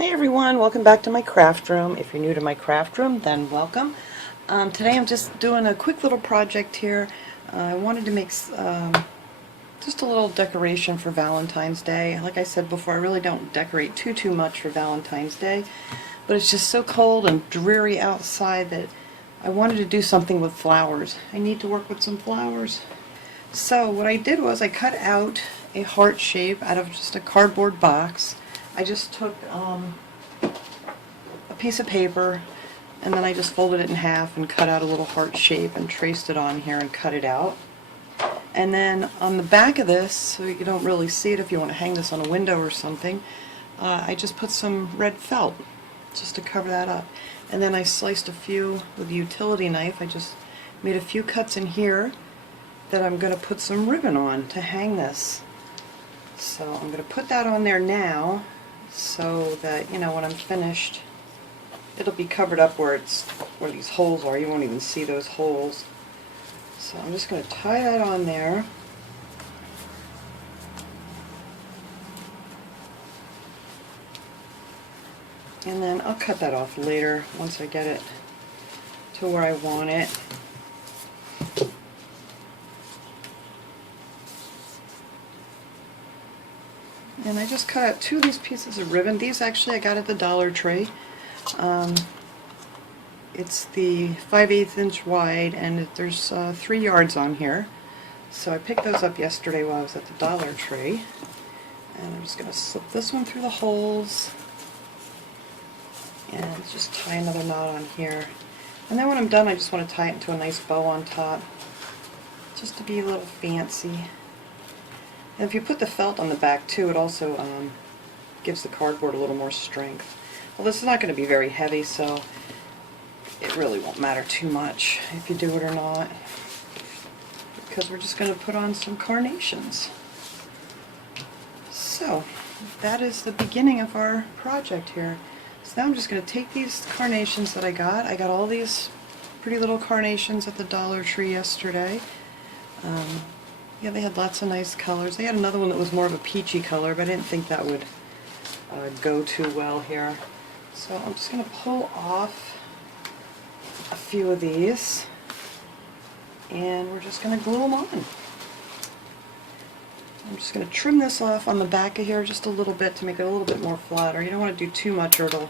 Hi everyone, welcome back to my craft room. If you're new to my craft room, then welcome. Today I'm just doing a quick little project here. I wanted to make just a little decoration for Valentine's Day. Like I said before, I really don't decorate too much for Valentine's Day, but it's just so cold and dreary outside that I wanted to do something with flowers. I need to work with some flowers. So what I did was I cut out a heart shape out of just a cardboard box. I just took a piece of paper and then I just folded it in half and cut out a little heart shape and traced it on here and cut it out. And then on the back of this, so you don't really see it if you want to hang this on a window or something, I just put some red felt just to cover that up. And then I sliced a few with a utility knife. I just made a few cuts in here that I'm going to put some ribbon on to hang this. So I'm going to put that on there now so that, you know, when I'm finished, it'll be covered up where these holes are. You won't even see those holes. So I'm just going to tie that on there. And then I'll cut that off later once I get it to where I want it. And I just cut out two of these pieces of ribbon. These actually I got at the Dollar Tree. It's the 5/8 inch wide and there's 3 yards on here. So I picked those up yesterday while I was at the Dollar Tree. And I'm just going to slip this one through the holes and just tie another knot on here. And then when I'm done I just want to tie it into a nice bow on top just to be a little fancy. And if you put the felt on the back too, it also gives the cardboard a little more strength. Well, this is not going to be very heavy, so it really won't matter too much if you do it or not, because we're just going to put on some carnations. So that is the beginning of our project here. So now I'm just going to take these carnations that I got all these pretty little carnations at the Dollar Tree yesterday. Yeah, they had lots of nice colors. They had another one that was more of a peachy color, but I didn't think that would go too well here. So I'm just going to pull off a few of these, and we're just going to glue them on. I'm just going to trim this off on the back of here just a little bit to make it a little bit more flatter. You don't want to do too much or it'll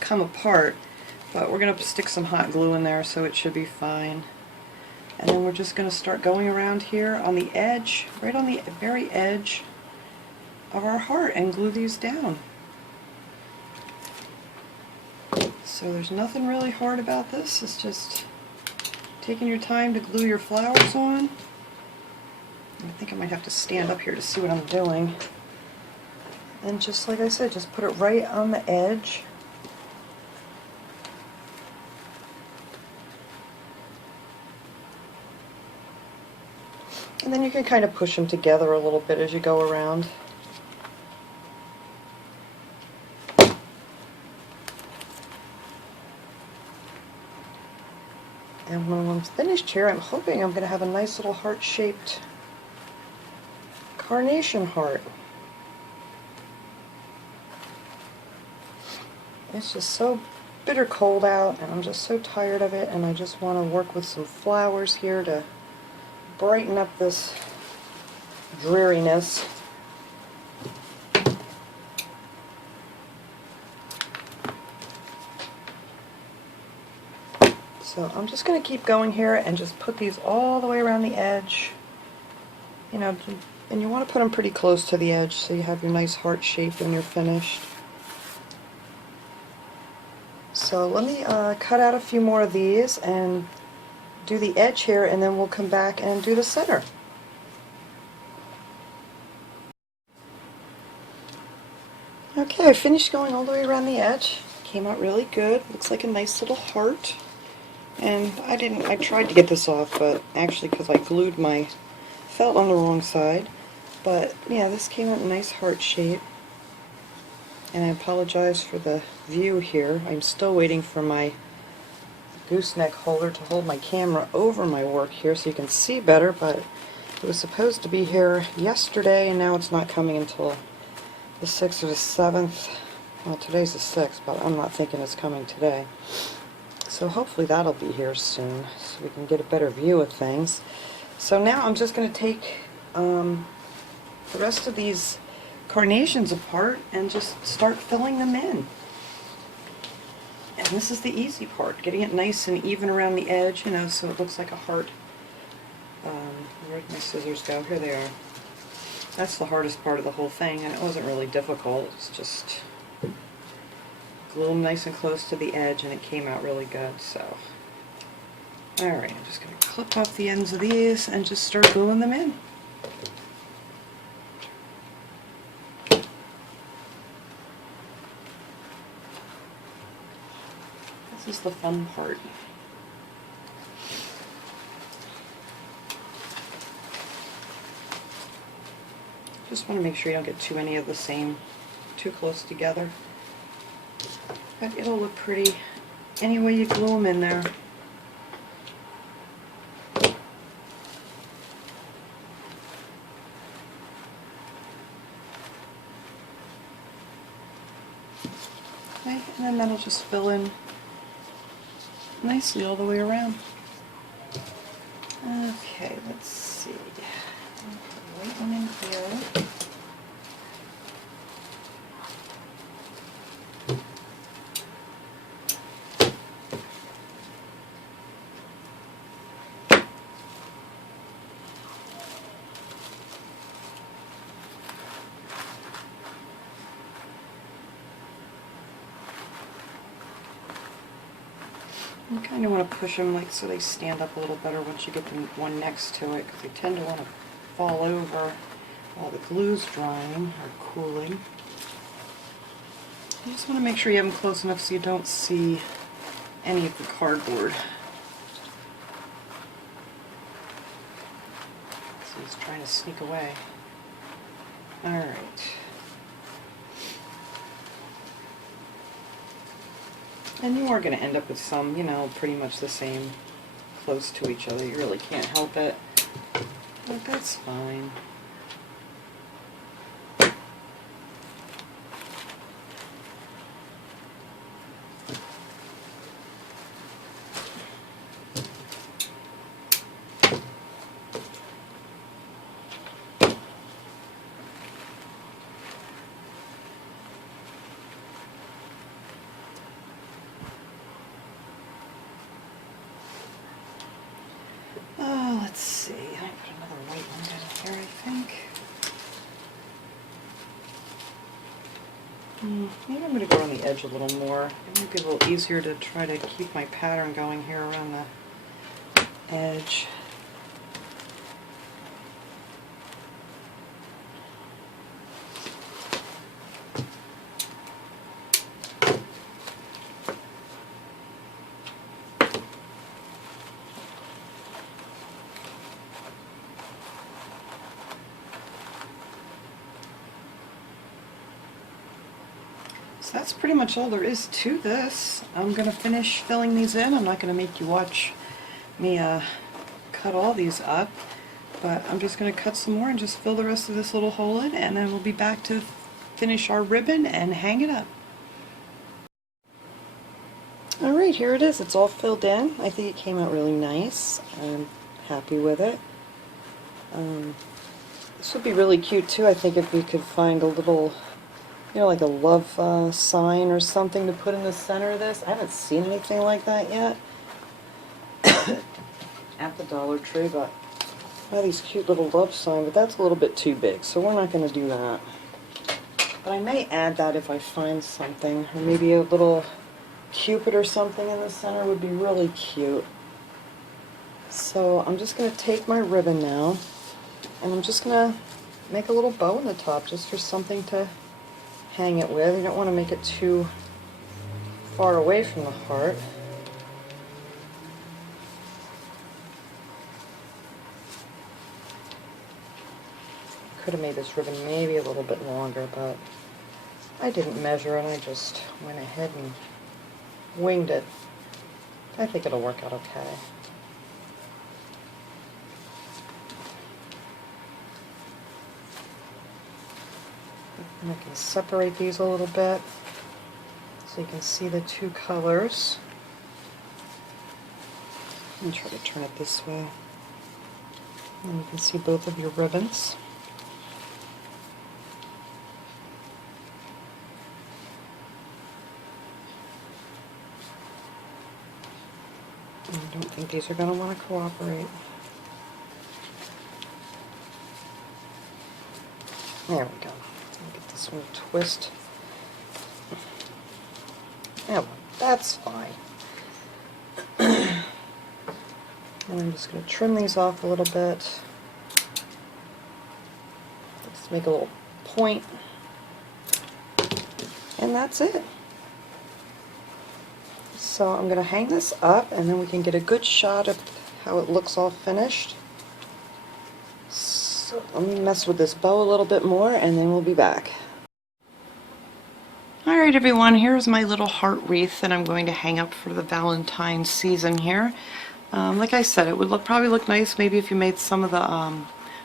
come apart, but we're going to stick some hot glue in there so it should be fine. And then we're just going to start going around here on the edge, right on the very edge of our heart, and glue these down. So there's nothing really hard about this. It's just taking your time to glue your flowers on. I think I might have to stand up here to see what I'm doing. And just like I said, just put it right on the edge. And then you can kind of push them together a little bit as you go around. And when I'm finished here, I'm hoping I'm going to have a nice little heart-shaped carnation heart. It's just so bitter cold out, and I'm just so tired of it, and I just want to work with some flowers here to brighten up this dreariness. So I'm just going to keep going here and just put these all the way around the edge. You know, and you want to put them pretty close to the edge so you have your nice heart shape when you're finished. So let me cut out a few more of these and do the edge here, and then we'll come back and do the center. Okay, I finished going all the way around the edge. Came out really good. Looks like a nice little heart. And I tried to get this off, but actually because I glued my felt on the wrong side. But yeah, this came out a nice heart shape. And I apologize for the view here. I'm still waiting for my gooseneck holder to hold my camera over my work here so you can see better, but it was supposed to be here yesterday and now it's not coming until the 6th or the 7th Well, today's the 6th, but I'm not thinking it's coming today. So hopefully that'll be here soon, so we can get a better view of things. So now I'm just going to take the rest of these carnations apart and just start filling them in. And this is the easy part, getting it nice and even around the edge, you know, so it looks like a heart. Where'd my scissors go? Here they are. That's the hardest part of the whole thing, and it wasn't really difficult. It's just glue them nice and close to the edge, and it came out really good. So, alright, I'm just going to clip off the ends of these and just start gluing them in. This is the fun part. Just want to make sure you don't get too many of the same too close together. But it'll look pretty any way you glue them in there. Okay, and then that'll just fill in nicely all the way around. Okay, let's see. I'll put the white one in here. You kind of want to push them like so they stand up a little better once you get the one next to it, because they tend to want to fall over while the glue's drying or cooling. You just want to make sure you have them close enough so you don't see any of the cardboard. So he's trying to sneak away. Alright. And you are going to end up with some, you know, pretty much the same, close to each other. You really can't help it. But that's fine. Let's see, I put another white one down here, I think. Maybe I'm going to go on the edge a little more. It might be a little easier to try to keep my pattern going here around the edge. So that's pretty much all there is to this. I'm going to finish filling these in. I'm not going to make you watch me cut all these up, but I'm just going to cut some more and just fill the rest of this little hole in, and then we'll be back to finish our ribbon and hang it up. Alright, here it is. It's all filled in. I think it came out really nice. I'm happy with it. This would be really cute too, I think, if we could find a little, you know, like a love sign or something to put in the center of this. I haven't seen anything like that yet at the Dollar Tree, but I have these cute little love sign, but that's a little bit too big, so we're not going to do that. But I may add that if I find something, or maybe a little Cupid or something in the center would be really cute. So I'm just going to take my ribbon now, and I'm just going to make a little bow in the top just for something to hang it with. You don't want to make it too far away from the heart. Could have made this ribbon maybe a little bit longer, but I didn't measure and I just went ahead and winged it. I think it'll work out okay. And I can separate these a little bit. so you can see the two colors. And try to turn it this way. And you can see both of your ribbons. I don't think these are going to want to cooperate. There we go. Let me get this one to twist. Yeah, that's fine. And I'm just going to trim these off a little bit. Let's make a little point. And that's it. So I'm going to hang this up and then we can get a good shot of how it looks all finished. So let me mess with this bow a little bit more and then we'll be back. Alright everyone, here's my little heart wreath that I'm going to hang up for the Valentine's season here. Like I said, it would probably look nice maybe if you made some of the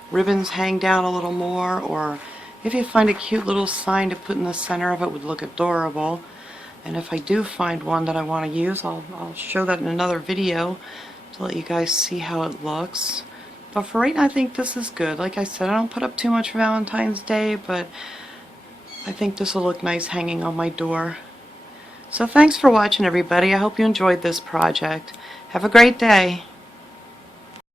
ribbons hang down a little more, or if you find a cute little sign to put in the center of it, would look adorable. And if I do find one that I want to use, I'll show that in another video to let you guys see how it looks. But for right now, I think this is good. Like I said, I don't put up too much for Valentine's Day, but I think this will look nice hanging on my door. So thanks for watching everybody. I hope you enjoyed this project. Have a great day.